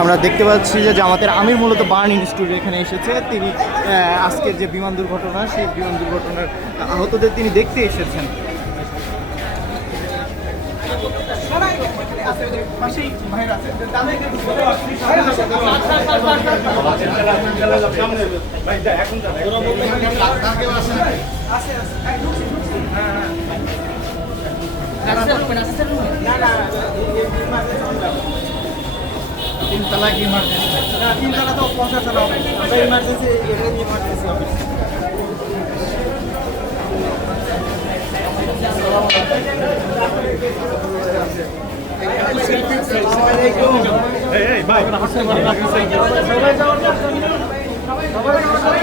আমরা দেখতে পাচ্ছি যে জামাতের আমির মূলত বার্ন ইনস্টিটিউট এখানে এসেছে। তিনি আজকের যে বিমান দুর্ঘটনা, সেই বিমান দুর্ঘটনার আহতদের তিনি দেখতে এসেছেন। তিনতলা কি ইমার্জেন্সি? না, তিনতলা তো 50 তলা অফিস। Emergency emergency office. এই ভাই হাসতে পারে না, সবাই যাওয়ার না, সবাই